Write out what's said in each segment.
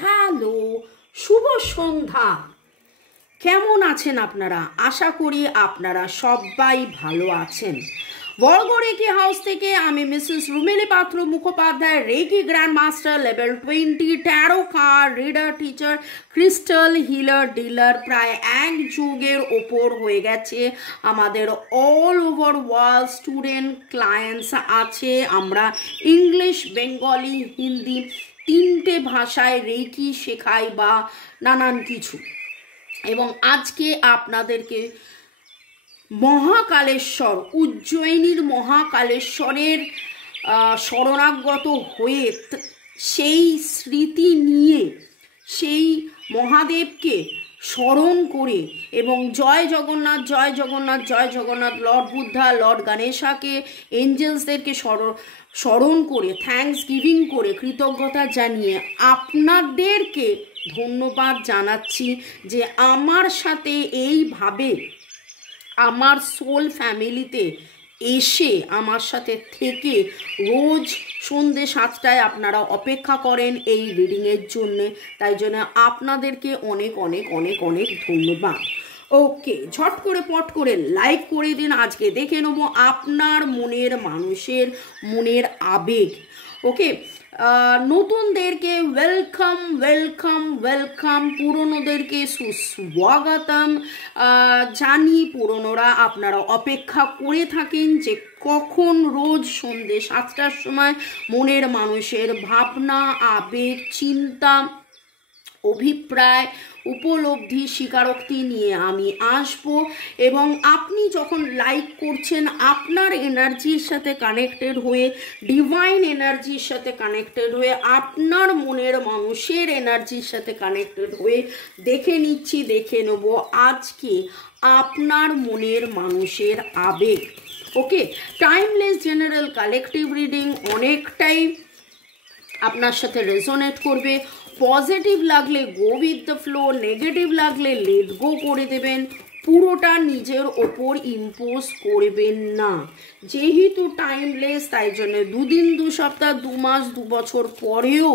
Hello, শুভ সন্ধ্যা। কেমন আছেন আপনারা? আশা করি আপনারা সবাই ভালো আছেন। বর্গ রেকি হাউস থেকে আমি Mrs Rumeli Patra Mukhopadhyay, reiki grand master level 20, tarot card reader, teacher, crystal healer, dealer. প্রায় এক যুগের ওপর হয়ে গেছে আমাদের all over world student clients আছে। আমরা ইংলিশ, বেঙ্গলি, হিন্দি তিনটে ভাষায় রেকি শেখাই বা নানান কিছু। এবং আজকে আপনাদেরকে মহাকালেশ্বর, উজ্জয়িনীর মহাকালেশ্বরের শরণাগত হয়ে সেই স্মৃতি নিয়ে সেই মহাদেবকে স্মরণ করে এবং জয় জগন্নাথ, জয় জগন্নাথ, জয় জগন্নাথ, লর্ড বুদ্ধা, লর্ড গণেশাকে, এঞ্জেলসদেরকে স্মরণ করে, থ্যাঙ্কস গিভিং করে, কৃতজ্ঞতা জানিয়ে আপনাদেরকে ধন্যবাদ জানাচ্ছি যে আমার সাথে এইভাবে আমার সোল ফ্যামিলিতে এসে আমার সাথে থেকে রোজ সন্ধ্যে 7টায় আপনারা অপেক্ষা করেন এই রিডিংয়ের জন্যে। তাই জন্য আপনাদেরকে অনেক অনেক অনেক অনেক ধন্যবাদ। ওকে, ঝট করে পট করে লাইক করে দিন। আজকে দেখে নেব আপনার মনের মানুষের মনের আবেগ। ওকে, নতুনদেরকে ওয়েলকাম ওয়েলকাম ওয়েলকাম, পুরনোদেরকে সুস্বাগতম জানি। পুরনোরা আপনারা অপেক্ষা করে থাকেন যে কখন রোজ সন্ধ্যে 7টার সময় মনের মানুষের ভাবনা, আবেগ, চিন্তা, অভিপ্রায়, উপলব্ধি, স্বীকারোক্তি নিয়ে আমি আসব। এবং আপনি যখন লাইক করছেন আপনার এনার্জির সাথে কানেক্টেড হয়ে, ডিভাইন এনার্জির সাথে কানেক্টেড হয়ে, আপনার মনের মানুষের এনার্জির সাথে কানেক্টেড হয়ে দেখে নেব আজকে আপনার মনের মানুষের আবেগ। ওকে, টাইমলেস জেনারেল কালেকটিভ রিডিং অনেকটাই আপনার সাথে রেজোনেট করবে। পজিটিভ লাগলে go with the flow, negative লাগলে লেট গো করে দেবেন। পুরোটা নিজের ওপর ইম্পোজ করবেন না। যেহেতু টাইমলেস, তাই জন্য 2 দিন, 2 সপ্তাহ, 2 মাস, 2 বছর পরেও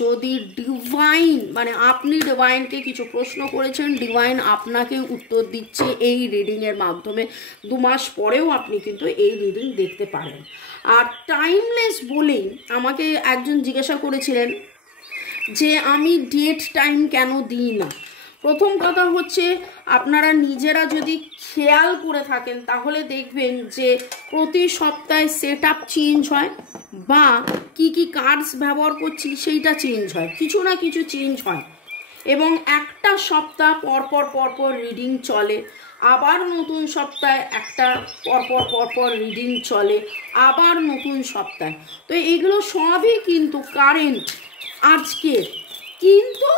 যদি ডিভাইন, মানে আপনি ডিভাইনকে কিছু প্রশ্ন করেছেন, ডিভাইন আপনাকে উত্তর দিচ্ছে এই রিডিংয়ের মাধ্যমে, 2 মাস পরেও আপনি কিন্তু এই রিডিং দেখতে পারেন। আর টাইমলেস বলেই আমাকে একজন জিজ্ঞাসা করেছিলেন যে আমি ডেট টাইম কেন দিই না। প্রথম কথা হচ্ছে, আপনারা নিজেরা যদি খেয়াল করে থাকেন তাহলে দেখবেন যে প্রতি সপ্তাহে সেট আপ চেঞ্জ হয় বা কি কি কার্ডস ব্যবহার করছি সেইটা চেঞ্জ হয়, কিছু না কিছু চেঞ্জ হয়। এবং একটা সপ্তাহ পরপর রিডিং চলে, আবার নতুন সপ্তাহে একটা পরপর রিডিং চলে, আবার নতুন সপ্তাহে। তো এগুলো সবই কিন্তু কারেন্ট আজকের, কিন্তু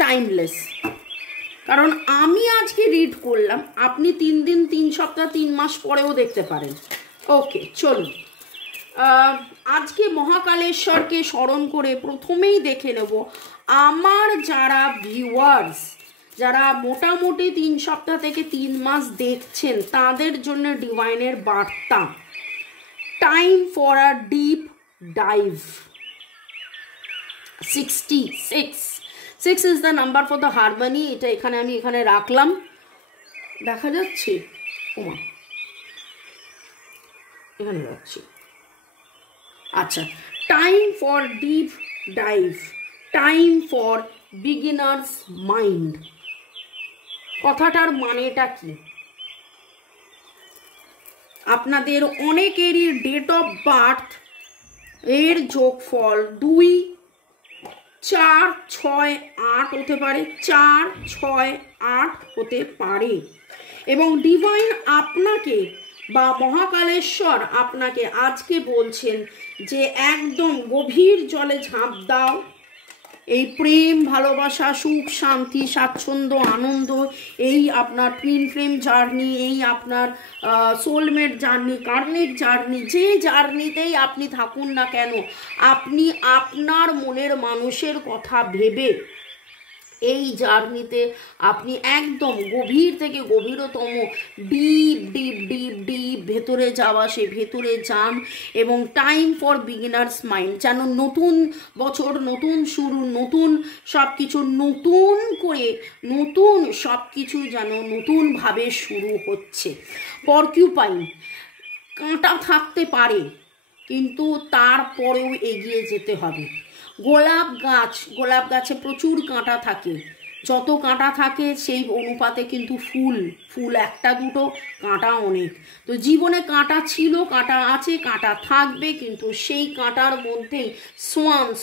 টাইমলেস। কারণ আমি আজকে রিড করলাম, আপনি 3 দিন, 3 সপ্তাহ, 3 মাস পরেও দেখতে পারেন। ওকে, চলুন আজকে মহাকালেশ্বরকে স্মরণ করে প্রথমেই দেখে নেব আমার যারা ভিউয়ার্স, যারা মোটামুটি 3 সপ্তাহ থেকে 3 মাস দেখছেন, তাদের জন্য ডিভাইনের বার্তা। Time for a deep dive. 6 is the number for the harmony. এটা আমি এখানে রাখলাম, দেখা যাচ্ছে, ওমা এখানে রাখছি। আচ্ছা, time for deep dive, time for beginners mind. কথাটার মানেটা কি? আপনাদের অনেকেরই ডেট অফ বার্থ এর যোগফল 2, 4, 6, 8 হতে পারে, 4, 6, 8 হতে পারে। এবং ডিভাইন আপনাকে বা মহাকালেশ্বর আপনাকে আজকে বলছেন যে একদম গভীর জলে ঝাঁপ দাও। এই প্রেম, ভালোবাসা, সুখ, শান্তি, স্বাচ্ছন্দ্য, আনন্দ, এই আপনার টুইন ফ্লেম জার্নি, এই আপনার সোলমেট জার্নি, কার্মিক জার্নি, যে জার্নিতেই আপনি থাকুন না কেন, আপনি আপনার মনের মানুষের কথা ভেবে এই জার্নিতে আপনি একদম গভীর থেকে গভীরতম ডিপ ডিপ ডিপ ডিপ ভেতরে যাওয়া, সে ভেতরে যান। এবং টাইম ফর বিগিনার্স মাইন্ড, যেন নতুন বছর, নতুন শুরু, নতুন সব কিছু, নতুন করে নতুন সব কিছু যেন নতুনভাবে শুরু হচ্ছে। পরকিউপাইন, কাঁটা থাকতে পারে কিন্তু তারপরেও এগিয়ে যেতে হবে। গোলাপ গাছে প্রচুর কাঁটা থাকে, যত কাঁটা থাকে সেই অনুপাতে কিন্তু ফুল একটা দুটো, কাঁটা অনেক। তো জীবনে কাঁটা ছিল, কাঁটা আছে, কাঁটা থাকবে, কিন্তু সেই কাঁটার মধ্যেই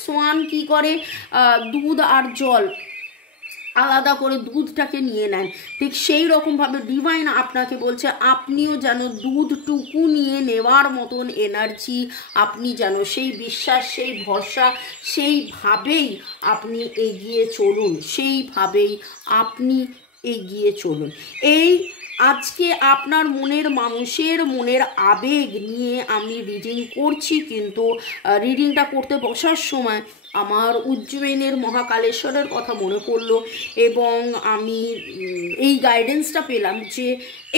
সোয়ান কি করে, দুধ আর জল আলাদা করে দুধটাকে নিয়ে নেন। ঠিক সেই রকমভাবে ডিভাইন আপনাকে বলছে আপনিও যেন দুধটুকু নিয়ে নেওয়ার মতন এনার্জি, আপনি যেন সেই বিশ্বাস, সেই ভরসা, সেইভাবেই আপনি এগিয়ে চলুন, সেইভাবেই আপনি এগিয়ে চলুন। এই আজকে আপনার মনের মানুষের মনের আবেগ নিয়ে আমি রিডিং করছি, কিন্তু রিডিংটা করতে বসার সময় আমার উজ্জয়িনীর মহাকালেশ্বরের কথা মনে পড়লো এবং আমি এই গাইডেন্সটা পেলাম যে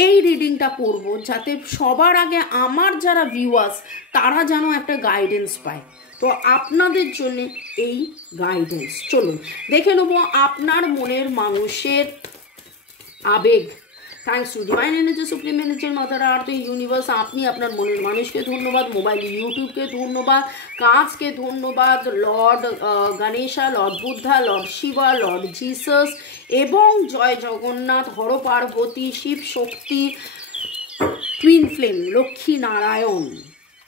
এই রিডিংটা করব যাতে সবার আগে আমার যারা ভিউয়ার্স তারা যেন একটা গাইডেন্স পায়। তো আপনাদের জন্য এই গাইডেন্স, চলুন দেখে নেব আপনার মনের মানুষের আবেগ। Thanks to divine energy, supreme energy, mother earth, universe. আপনি আপনার মনের মানুষকে ধন্যবাদ, মোবাইল ইউটিউবকে ধন্যবাদ, কাজকে ধন্যবাদ, lord Ganesha, lord Buddha, lord Shiva, lord Jesus এবং জয় জগন্নাথ, হর পার্বতী, শিব শক্তি, টুইন ফ্লেম, লক্ষ্মী নারায়ণ,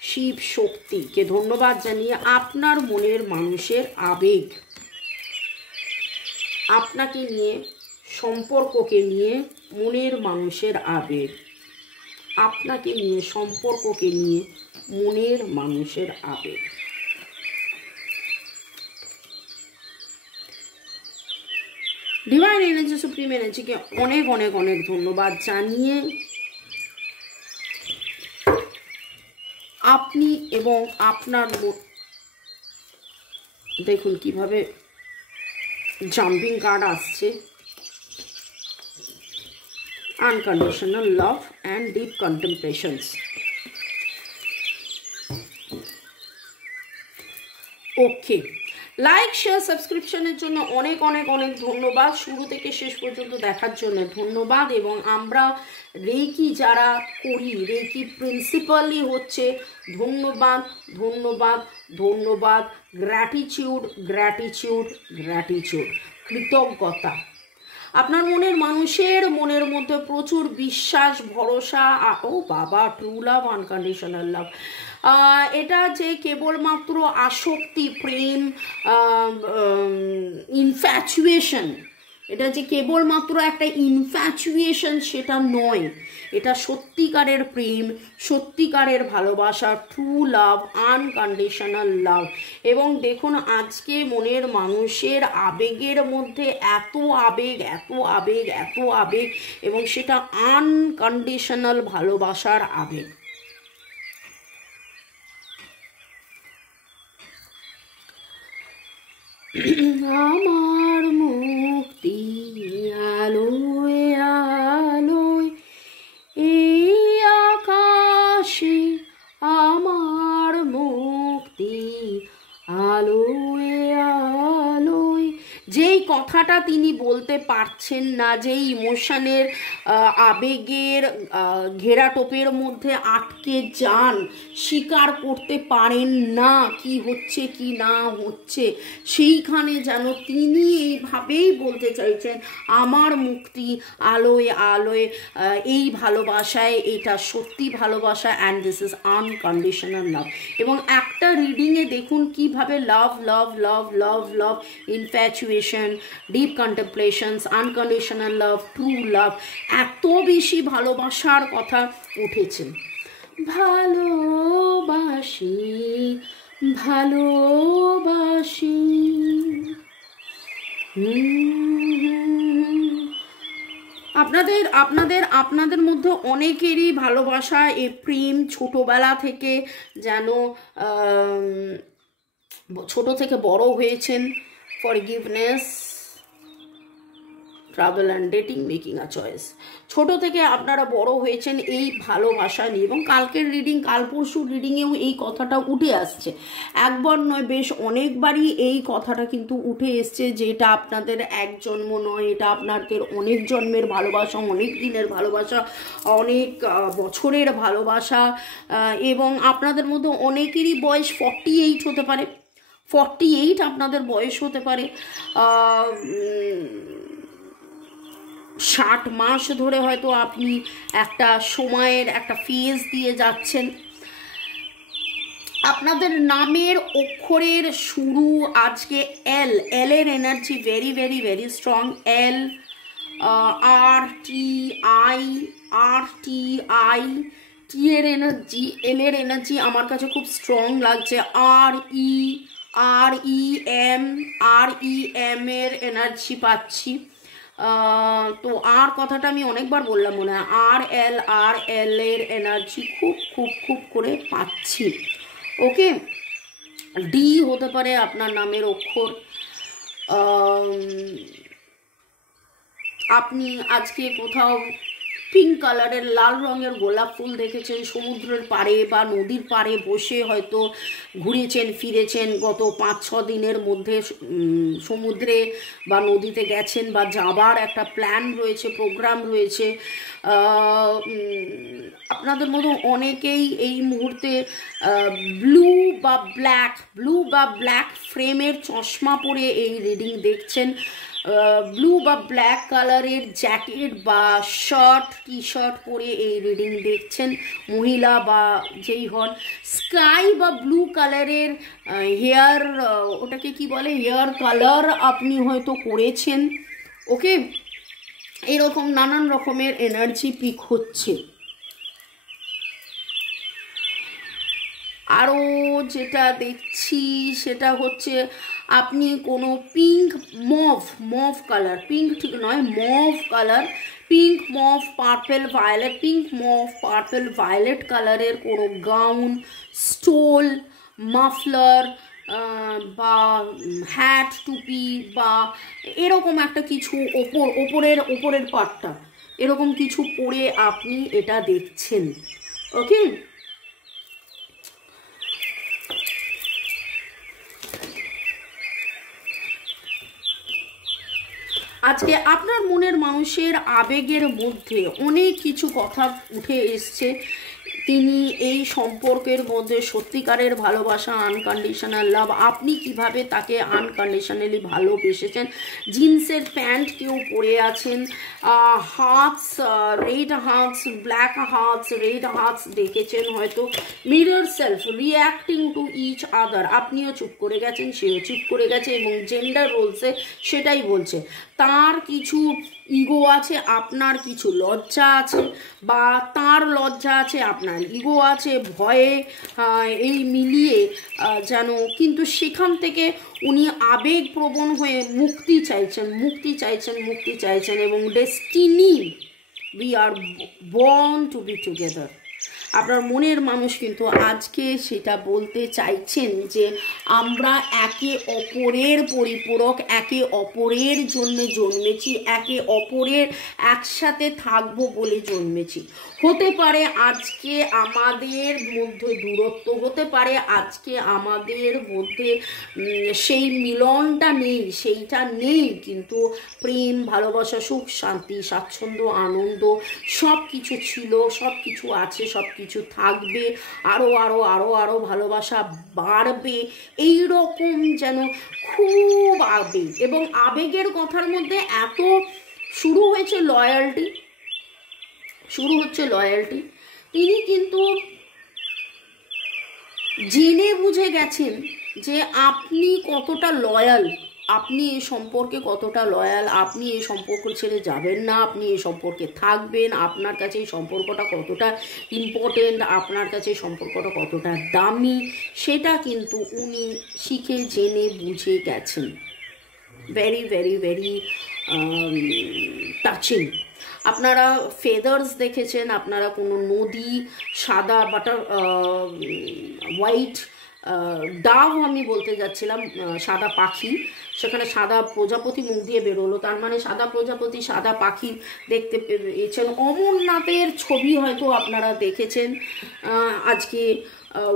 শিব শক্তিকে ধন্যবাদ জানিয়ে আপনার মনের মানুষের আবেগ, আপনাকে নিয়ে, সম্পর্ককে নিয়ে, মনের মানুষের আবেগ, আপনাকে নিয়ে, সম্পর্ককে নিয়ে, মনের মানুষের আবেগ। ডিভাইন এনার্জি, সুপ্রিম এনার্জিকে অনেক অনেক অনেক ধন্যবাদ জানিয়ে আপনি এবং আপনার দেখুন কিভাবে জাম্পিং কার্ড আসছে। Unconditional love and deep contemplations. Okay, like share সাবস্ক্রিপশনের জন্য অনেক অনেক অনেক ধন্যবাদ, শুরু থেকে শেষ পর্যন্ত দেখার জন্য ধন্যবাদ। এবং আমরা রেকি যারা করি, রেকি প্রিন্সিপালি হচ্ছে ধন্যবাদ ধন্যবাদ ধন্যবাদ, গ্র্যাটিটিউড গ্র্যাটিটিউড গ্র্যাটিটিউড, কৃতজ্ঞতা। আপনার মনের মানুষের মনের মধ্যে প্রচুর বিশ্বাস, ভরসা, ও বাবা, ট্রু লাভ, আনকন্ডিশনাল লাভ। এটা যে কেবলমাত্র আসক্তি, প্রেম, ইনফ্যাচুয়েশন, এটা যে কেবলমাত্র একটা ইনফ্যাচুয়েশন সেটা নয়, এটা সত্যিকারের প্রেম, সত্যিকারের ভালোবাসা, ট্রু লাভ, আনকন্ডিশনাল লাভ। এবং দেখুন আজকে মনের মানুষের আবেগের মধ্যে এত আবেগ, এত আবেগ, এত আবেগ, এবং সেটা আনকন্ডিশনাল ভালোবাসার আবেগ। আমার মুক্তি আলোয় আলোয়, এই আকাশে আমার মুক্তি আলোয় আলোয়। যেই কথাটা তিনি বলতে পারছেন না, যেই ইমোশনের আবেগের ঘেরাটোপের মধ্যে আটকে যান, স্বীকার করতে পারেন না কি হচ্ছে কি না হচ্ছে, সেইখানে যেন তিনি এইভাবেই বলতে চাইছেন আমার মুক্তি আলোয় আলোয়, এই ভালোবাসায়, এটা সত্যি ভালোবাসা, and this is unconditional love. এবং একটা রিডিংয়ে দেখুন কিভাবে love love love love love, infatuation, deep contemplations, unconditional love, true love, এত বেশি ভালোবাসার কথা উঠেছে। ভালোবাসি ভালোবাসি, আপনাদের আপনাদের আপনাদের মধ্যে অনেকেরই ভালোবাসা, এই প্রেম ছোটবেলা থেকে যেন ছোট থেকে বড় হয়েছেন, forgiveness, travel and dating, making a choice. ছোট থেকে আপনারা বড় হয়েছেন এই ভালোবাসা নিয়ে, এবং কালকের রিডিং, কাল পরশুর রিডিংয়েও এই কথাটা উঠে আসছে। একবার নয়, বেশ অনেকবারই এই কথাটা কিন্তু উঠে এসছে যে এটা আপনাদের এক জন্ম নয়, এটা আপনাদের অনেক জন্মের ভালোবাসা, অনেক দিনের ভালোবাসা, অনেক বছরের ভালোবাসা। এবং আপনাদের মধ্যে অনেকেরই বয়স 48 হতে পারে, 48 আপনাদের বয়স হতে পারে। 60 মাস ধরে হয়তো আপনি একটা সময়ের একটা ফেজ দিয়ে যাচ্ছেন। আপনাদের নামের অক্ষরের শুরু আজকে এল, এলের energy very very very strong. L, আর টি এর এনার্জি, এল এর এনার্জি আমার কাছে খুব স্ট্রং লাগছে। আর ই এম এর এনার্জি পাচ্ছি। তো আর কথাটা আমি অনেকবার বললাম মনে হয়। আর এল এর এনার্জি খুব খুব খুব করে পাচ্ছি। ওকে, ডি হতে পারে আপনার নামের অক্ষর। আপনি আজকে কোথাও পিঙ্ক কালারের, লাল রঙের গোলাপ ফুল দেখেছেন, সমুদ্রের পাড়ে বা নদীর পাড়ে বসে হয়তো ঘুরেছেন ফিরেছেন গত 5-6 দিনের মধ্যে, সমুদ্রে বা নদীতে গেছেন বা যাবার একটা প্ল্যান রয়েছে, প্রোগ্রাম রয়েছে। আপনাদের মধ্যে অনেকেই এই মুহূর্তে ব্লু বা ব্ল্যাক ফ্রেমের চশমা পরে এই রিডিং দেখছেন। ব্লু বা ব্ল্যাক কালারের জ্যাকেট বা শার্ট, টি শার্ট পরে এই রিডিং দেখছেন মহিলা বা যেই হন। স্কাই বা ব্লু কালারের হেয়ার, ওটাকে কি বলে, হেয়ার কালার আপনি হয়তো করেছেন। ওকে, এরকম নানান রকমের এনার্জি পিক হচ্ছে। আরও যেটা দেখছি সেটা হচ্ছে আপনি কোনো পিঙ্ক মভ কালার, পিঙ্ক ঠিক নয়, mauve colour, pink mauve purple violet, pink mauve purple violet কালারের কোনো গাউন, স্টোল, মাফলার বা হ্যাট, টুপি বা এরকম একটা কিছু ওপরের পার্টটা এরকম কিছু পরে আপনি এটা দেখছেন। ওকে, আজকে আপনার মনের মানুষের আবেগের মধ্যে অনেক কিছু কথা উঠে এসছে। তিনি এই সম্পর্কের মধ্যে সত্যিকারের ভালোবাসা, আনকন্ডিশনাল লাভ, আপনি কিভাবে তাকে আনকন্ডিশনালি ভালোবেসেছেন। জিন্সের প্যান্ট কেউ পরে আছেন, hearts, red hearts, black hearts, red hearts দেখেছেন হয়তো। Mirror self, reacting to each other, আপনিও চুপ করে গেছেন, সেও চুপ করে গেছে, এবং জেন্ডার রোলসে সেটাই বলছে। তার কিছু ইগো আছে, আপনার কিছু লজ্জা আছে, বা তার লজ্জা আছে, আপনার ইগো আছে, ভয়ে এই মিলিয়ে যেন, কিন্তু সেখান থেকে উনি আবেগপ্রবণ হয়ে মুক্তি চাইছেন, এবং destiny, we are born to be together. আপনার মনের মানুষ কিন্তু আজকে সেটা বলতে চাইছেন যে আমরা একে অপরের পরিপূরক, একে অপরের জন্য জন্মেছি, একে অপরের একসাথে থাকবো বলে জন্মেছি। হতে পারে আজকে আমাদের মধ্যে দূরত্ব, হতে পারে আজকে আমাদের মধ্যে সেই মিলনটা নেই, সেইটা নেই, কিন্তু প্রেম, ভালোবাসা, সুখ, শান্তি, স্বাচ্ছন্দ্য, আনন্দ সব কিছু ছিল, সব কিছু আছে, সব কিছু থাকবে, আরও আরও আরও আরও ভালোবাসা বাড়বে, এই রকম যেন খুব আবেগ। এবং আবেগের কথার মধ্যে এত শুরু হচ্ছে লয়ালটি। তিনি কিন্তু জেনে বুঝে গেছেন যে আপনি কতটা লয়াল, আপনি এই সম্পর্কে কতটা লয়াল, আপনি এই সম্পর্ক ছেড়ে যাবেন না, আপনি এই সম্পর্কে থাকবেন, আপনার কাছে এই সম্পর্কটা কতটা ইম্পর্টেন্ট, আপনার কাছে এই সম্পর্কটা কতটা দামি, সেটা কিন্তু উনি শিখে জেনে বুঝে গেছেন। Very very very touching. আপনারা ফেদার্স দেখেছেন, আপনারা কোনো নদী, সাদা হোয়াইট ডাভ আমি বলতে যাচ্ছিলাম, সাদা পাখি, সেখানে সাদা প্রজাপতি মুখ দিয়ে বেরোলো, তার মানে সাদা প্রজাপতি সাদা পাখি দেখতে পেয়েছেন। অমরনাথের ছবি হয়তো আপনারা দেখেছেন। আজকে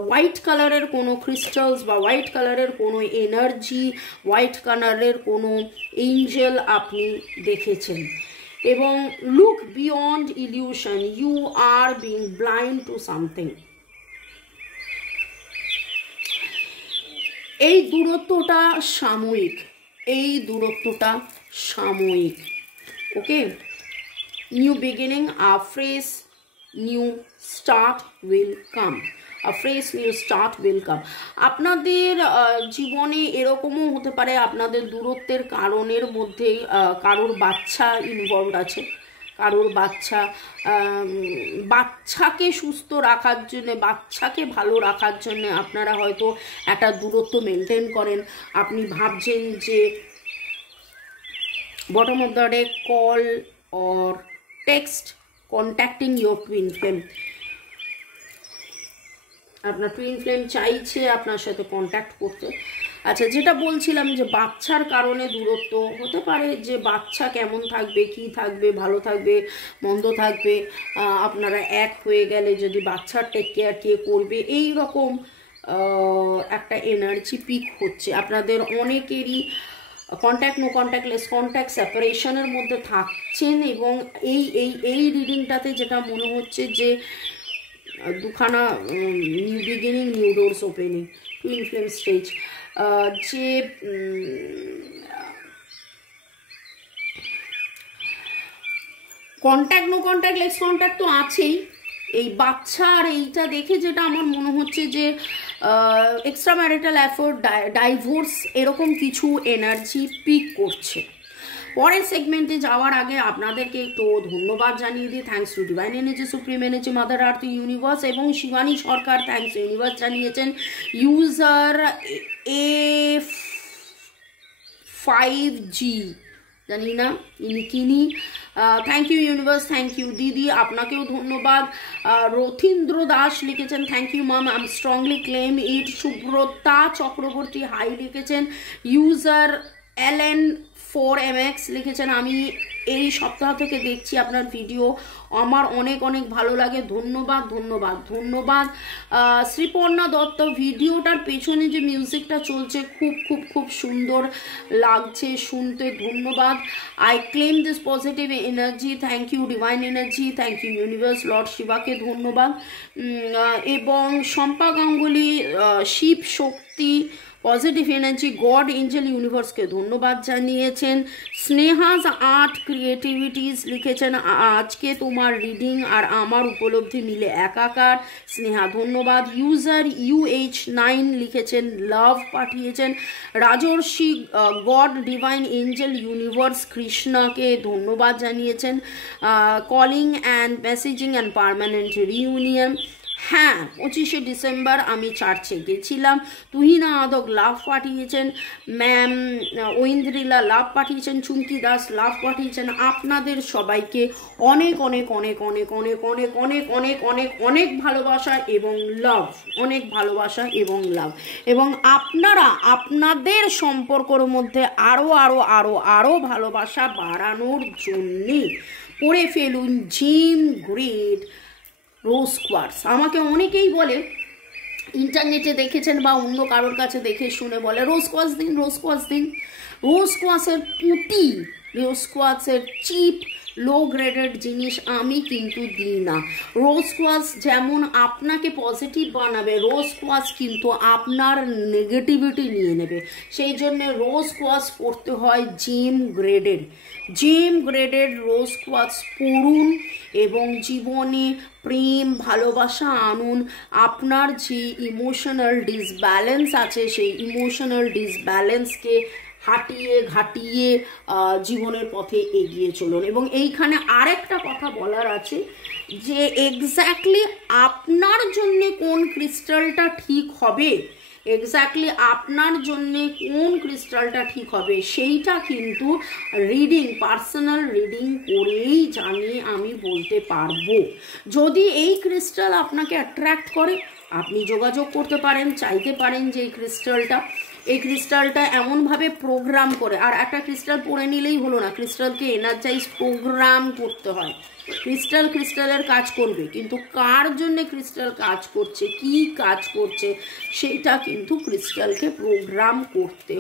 হোয়াইট কালারের কোনো ক্রিস্টালস বা হোয়াইট কালারের কোনো এনার্জি, হোয়াইট কালারের কোনো এঞ্জেল আপনি দেখেছেন। এবং look beyond illusion, you are being blind to something. এই দূরত্বটা সাময়িক, এই দূরত্বটা সাময়িক। Okay, new beginning, a fresh new start will come, a fresh new start will come. আপনাদের জীবনে এরকমও হতে পারে আপনাদের দূরত্বের কারণের মধ্যে কারোর বাচ্চা ইনভলভ আছে, কারোর বাচ্চাকে সুস্থ রাখার জন্য, বাচ্চাকে ভালো রাখার জন্য আপনারা হয়তো একটা দূরত্ব মেনটেন করেন। আপনি ভাবছেন যে bottom of the day call or text contacting your twin flame, আপনার টুইন ফ্লেম চাইছে আপনার সাথে কন্ট্যাক্ট করতে। আচ্ছা, যেটা বলছিলাম যে বাচ্চার কারণে দূরত্ব হতে পারে, যে বাচ্চা কেমন থাকবে, কি থাকবে, ভালো থাকবে, মন্দ থাকবে, আপনারা এক হয়ে গেলে যদি বাচ্চার টেক কেয়ার কে করবে, এই রকম একটা এনার্জি পিক হচ্ছে। আপনাদের অনেকেরই contact, no contact, less contact, সেপারেশনের মধ্যে থাকছেন। এবং এই রিডিংটাতে যেটা মনে হচ্ছে যে দুখানা new beginning, new doors opening, twin flame stage, যে contact, no contact, less contact তো আছেই। এই বাচ্চা আর এইটা দেখে যেটা আমার মনে হচ্ছে যে এক্সট্রা ম্যারিটাল অ্যাফোর্ড, ডাইভোর্স, এরকম কিছু এনার্জি পিক করছে। পরের সেগমেন্টে যাওয়ার আগে আপনাদেরকে একটু ধন্যবাদ জানিয়ে দিই। Thanks to divine energy, supreme energy, mother earth, universe এবং শিবানী সরকার। থ্যাঙ্কস ইউনিভার্স জানিয়েছেন। ইউজার A5G, জানি না ইনি কিনি। Thank you universe, thank you দিদি, আপনাকেও ধন্যবাদ। রথীন্দ্র দাস লিখেছেন thank you ma'am, I am strongly claim it. Subrata Chakraborty hi লিখেছেন। ইউজার LN4MX লিখেছেন আমি এই সপ্তাহ থেকে দেখছি আপনার ভিডিও, আমার অনেক অনেক ভালো লাগে, ধন্যবাদ ধন্যবাদ ধন্যবাদ। শ্রীপর্ণা দত্ত, ভিডিওটার পেছনে যে মিউজিকটা চলছে খুব খুব খুব সুন্দর লাগছে শুনতে, ধন্যবাদ। I claim this positive energy, thank you divine energy, thank you universe, lord শিবাকে ধন্যবাদ। এবং Shampa Ganguly, Shiv Shakti, positive energy, god angel, ইউনিভার্সকে ধন্যবাদ জানিয়েছেন। স্নেহাজ আর্ট ক্রিয়েটিভিটিস লিখেছেন আজকে তোমার রিডিং আর আমার উপলব্ধি মিলে একাকার, স্নেহা ধন্যবাদ। ইউজার UH9 লিখেছেন লাভ পাঠিয়েছেন। রাজর্ষি, গড, ডিভাইন এঞ্জেল, ইউনিভার্স, কৃষ্ণাকে ধন্যবাদ জানিয়েছেন। Calling and messaging and permanent reunion, হ্যাঁ 25শে ডিসেম্বর আমি চার্চে গেছিলাম। তুহিনা আদক লাভ পাঠিয়েছেন। ম্যাম ঐন্দ্রিলা লাভ পাঠিয়েছেন। চুমকি দাস লাভ পাঠিয়েছেন। আপনাদের সবাইকে অনেক অনেক অনেক অনেক অনেক অনেক অনেক অনেক অনেক অনেক ভালোবাসা এবং লাভ, অনেক ভালোবাসা এবং লাভ। এবং আপনারা আপনাদের সম্পর্কের মধ্যে আরও আরও আরও আরও ভালোবাসা বাড়ানোর জন্যে করে ফেলুন জিম গ্রেড রোজ কোয়ার্টস। আমাকে অনেকেই বলে, ইন্টারনেটে দেখেছেন বা অন্য কারোর কাছে দেখে শুনে বলে রোজ কোয়ার্টস দিন, রোজ কোয়ার্টস দিন। রোজ কোয়ার্টসের পুঁটি, রোজ কোয়ার্টসের চিপ লো গ্রেডেড জিনিস আমি কিন্তু দিই না। রোজ কোয়ার্টস যেমন আপনাকে পজিটিভ বানাবে, রোজ কোয়ার্টস কিন্তু আপনার নেগেটিভিটি নিয়ে নেবে। সেই জন্য রোজ কোয়ার্টস পড়তে হয় জিম গ্রেডেড, জিম গ্রেডেড রোজ কোয়ার্টস পড়ুন এবং জীবনে প্রেম ভালোবাসা আনুন। আপনার যে ইমোশনাল ডিসব্যালেন্স আছে সেই ইমোশনাল ডিসব্যালেন্সকে হাঁটিয়ে ঘাটিয়ে জীবনের পথে এগিয়ে চলুন। এবং এইখানে আরেকটা কথা বলার আছে যে এক্স্যাক্টলি আপনার জন্যে কোন ক্রিস্টালটা ঠিক হবে, এক্স্যাক্টলি আপনার জন্যে কোন ক্রিস্টালটা ঠিক হবে সেইটা কিন্তু রিডিং, পার্সোনাল রিডিং করেই জানিয়ে আমি বলতে পারবো। যদি এই ক্রিস্টাল আপনাকে অ্যাট্রাক্ট করে আপনি যোগাযোগ করতে পারেন, চাইতে পারেন যে এই ক্রিস্টালটা এমনভাবে প্রোগ্রাম করে, আর একটা ক্রিস্টাল পরে নিলেই হলো না, ক্রিস্টালকে এনার্জাইজ প্রোগ্রাম করতে হয়। ক্রিস্টালের কাজ করবে, কিন্তু কার জন্য ক্রিস্টাল কাজ করছে, কি কাজ করছে, সেটা কিন্তু ক্রিস্টালকে প্রোগ্রাম করতে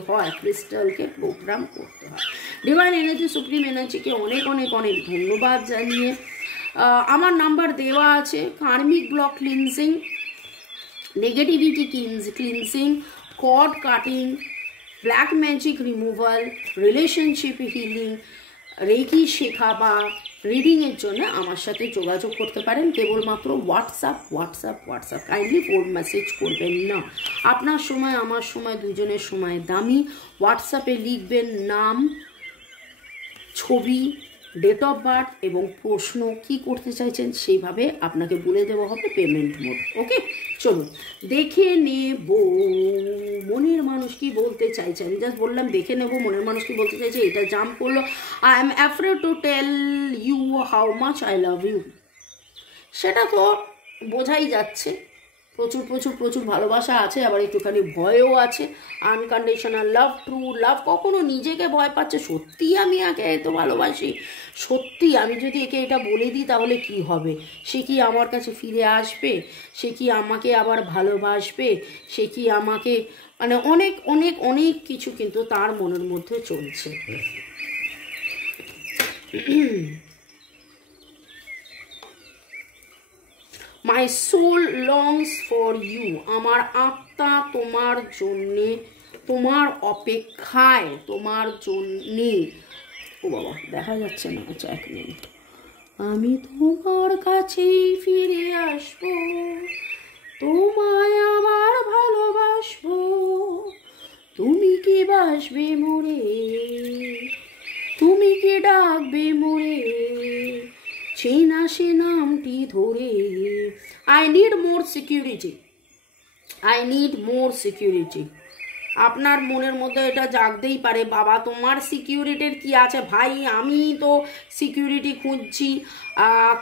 হয়। ডিভাইন এনার্জি, সুপ্রিম এনার্জিকে অনেক অনেক অনেক ধন্যবাদ জানিয়ে আমার নাম্বার দেওয়া আছে। Karmic block cleansing, negativity cleansing, cord cutting, black magic removal, relationship healing, reiki শেখা বা রিডিংয়ের জন্য আমার সাথে যোগাযোগ করতে পারেন। কেবলমাত্র হোয়াটসঅ্যাপ। কাইন্ডলি ফোন মেসেজ করবেন না। আপনার সময় আমার সময় দুজনের সময় দামি। হোয়াটসঅ্যাপে লিখবেন নাম, ছবি, ডেট অফ বার্থ এবং প্রশ্ন কি করতে চাইছেন, সেইভাবে আপনাকে বলে দেওয়া হবে পেমেন্ট মোড। ওকে, চলুন দেখে নেব মনের মানুষ কি বলতে চাইছে। আমি জাস্ট বললাম দেখে নেব মনের মানুষ কি বলতে চাইছে, এটা জাম্প করলো। I am afraid to tell you how much I love you. সেটা তো বোঝাই যাচ্ছে, প্রচুর ভালোবাসা আছে, আবার একটুখানি ভয়ও আছে। আনকন্ডিশনাল লাভ, ট্রু লাভ। কখনো নিজেকে ভয় পাচ্ছে, সত্যি আমি একে এত ভালোবাসি, সত্যি আমি যদি একে এটা বলে দিই তাহলে কি হবে, সে কি আমার কাছে ফিরে আসবে, সে কি আমাকে আবার ভালোবাসবে, সে কি আমাকে, মানে অনেক অনেক অনেক কিছু কিন্তু তার মনের মধ্যে চলছে। My soul longs for you. আমার আত্মা তোমার জন্যে, তোমার অপেক্ষায়, তোমার জন্যে। ও বাবা, দেখা যাচ্ছে না, আচ্ছা এক মিনিট। আমি তোমার কাছেই ফিরে আসবো, তোমায় আবার ভালোবাসবো, তুমি কি বাসবে মোরে, তুমি কি ডাকবে মোরে, চেনা সে নামটি ধরে। I need more security. আপনার মনের মধ্যে এটা জাগতেই পারে, বাবা তোমার সিকিউরিটির কি আছে ভাই, আমি তো সিকিউরিটি খুঁজছি,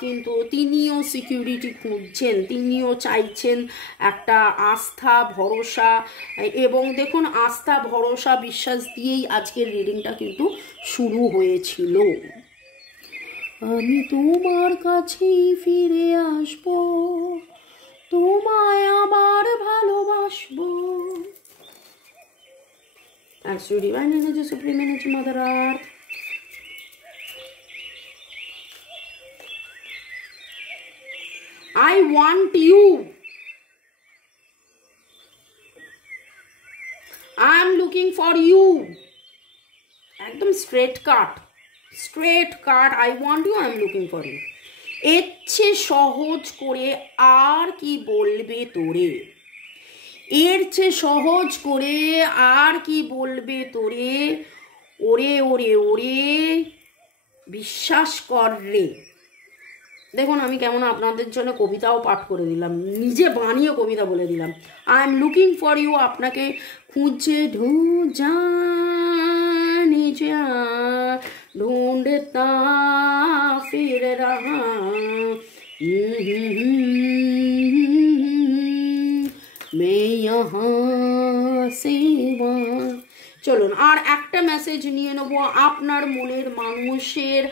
কিন্তু তিনিও সিকিউরিটি খুঁজছেন, তিনিও চাইছেন একটা আস্থা ভরসা। এবং দেখুন, আস্থা ভরসা বিশ্বাস দিয়েই আজকের রিডিংটা কিন্তু শুরু হয়েছিল। আমি তোমার কাছেই ফিরে আসবো, তোমায় আবার ভালোবাসবো। Thanks to Divine Energy, Supreme Energy, Mother Earth. I want you. I am looking for you. একদম straight cut. I want you, I am looking for you. এর চেয়ে সহজ করে আর কি বলবে তোরে, এর চেয়ে সহজ করে আর কি বলবে তোরে, ওরে ওরে ওরে বিশ্বাস কর রে। দেখুন আমি কেমন আপনাদের জন্য কবিতাও পাঠ করে দিলাম, নিজে বানিয়ে কবিতা বলে দিলাম। I am looking for you, আপনাকে খুঁজে ढूंढता फिर रहा, मैं यहाँ से वहाँ। চলুন আর একটা মেসেজ নিয়ে নেব। আপনার মনের মানুষের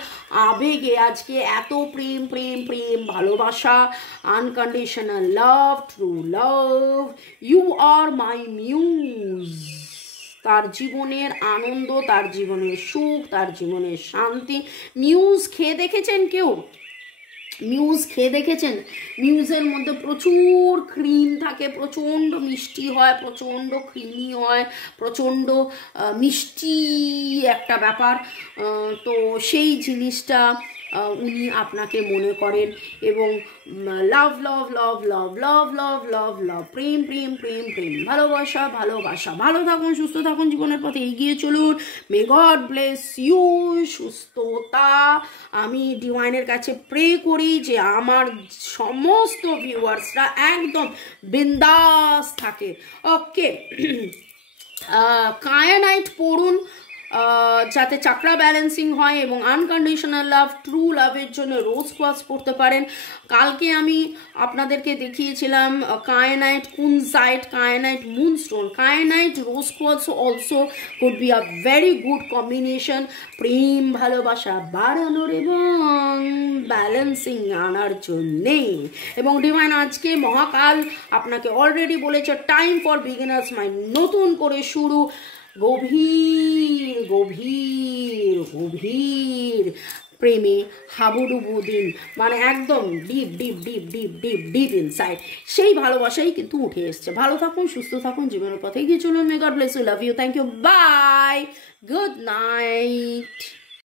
আবেগে আজকে এত প্রেম প্রেম প্রেম ভালোবাসা, unconditional love, true love, you are my muse. তার জীবনের আনন্দ, তার জীবনের সুখ, তার জীবনের শান্তি। মিউজ খেয়ে দেখেছেন কেউ? মিউজ খেয়ে দেখেছেন? মিউজের মধ্যে প্রচুর ক্রিম থাকে, প্রচণ্ড মিষ্টি হয়, প্রচণ্ড ক্রিমি হয়, প্রচণ্ড মিষ্টি একটা ব্যাপার। তো সেই জিনিসটা উনি আপনাকে মনে করেন এবং লাভ love love love love love love লাভ, প্রেম প্রেম প্রেম প্রেম, ভালোবাসা ভালোবাসা। ভালো থাকুন, সুস্থ থাকুন, জীবনের পথে এগিয়ে চলুন। May God bless you. সুস্থতা। আমি ডিভাইনের কাছে প্রে করি যে আমার সমস্ত ভিউয়ার্সরা একদম বিন্দাস থাকে। ওকে, কায়ানাইট পড়ুন, যাতে চাকরা ব্যালেন্সিং হয় এবং আনকন্ডিশনাল লাভ, ট্রু লাভের জন্য রোজ কোয়ার্টজ পড়তে পারেন। কালকে আমি আপনাদেরকে দেখিয়েছিলাম kyanite kunzite, kyanite moonstone, kyanite rose quartz also could be a very good combination প্রেম ভালোবাসা বাড়ানোর এবং ব্যালেন্সিং আনার জন্যে। এবং ডিভাইন আজকে মহাকাল আপনাকে অলরেডি বলেছে টাইম ফর বিগিনার্স মাইন্ড, নতুন করে শুরু, গভীর গভীর গভীর প্রেমে হাবুডুবু দিন, মানে একদম deep deep deep deep deep deep inside সেই ভালোবাসাই কিন্তু উঠে এসছে। ভালো থাকুন, সুস্থ থাকুন, জীবনের পথে এগিয়ে চলুন। May God bless you, love you, thank you, bye, good night.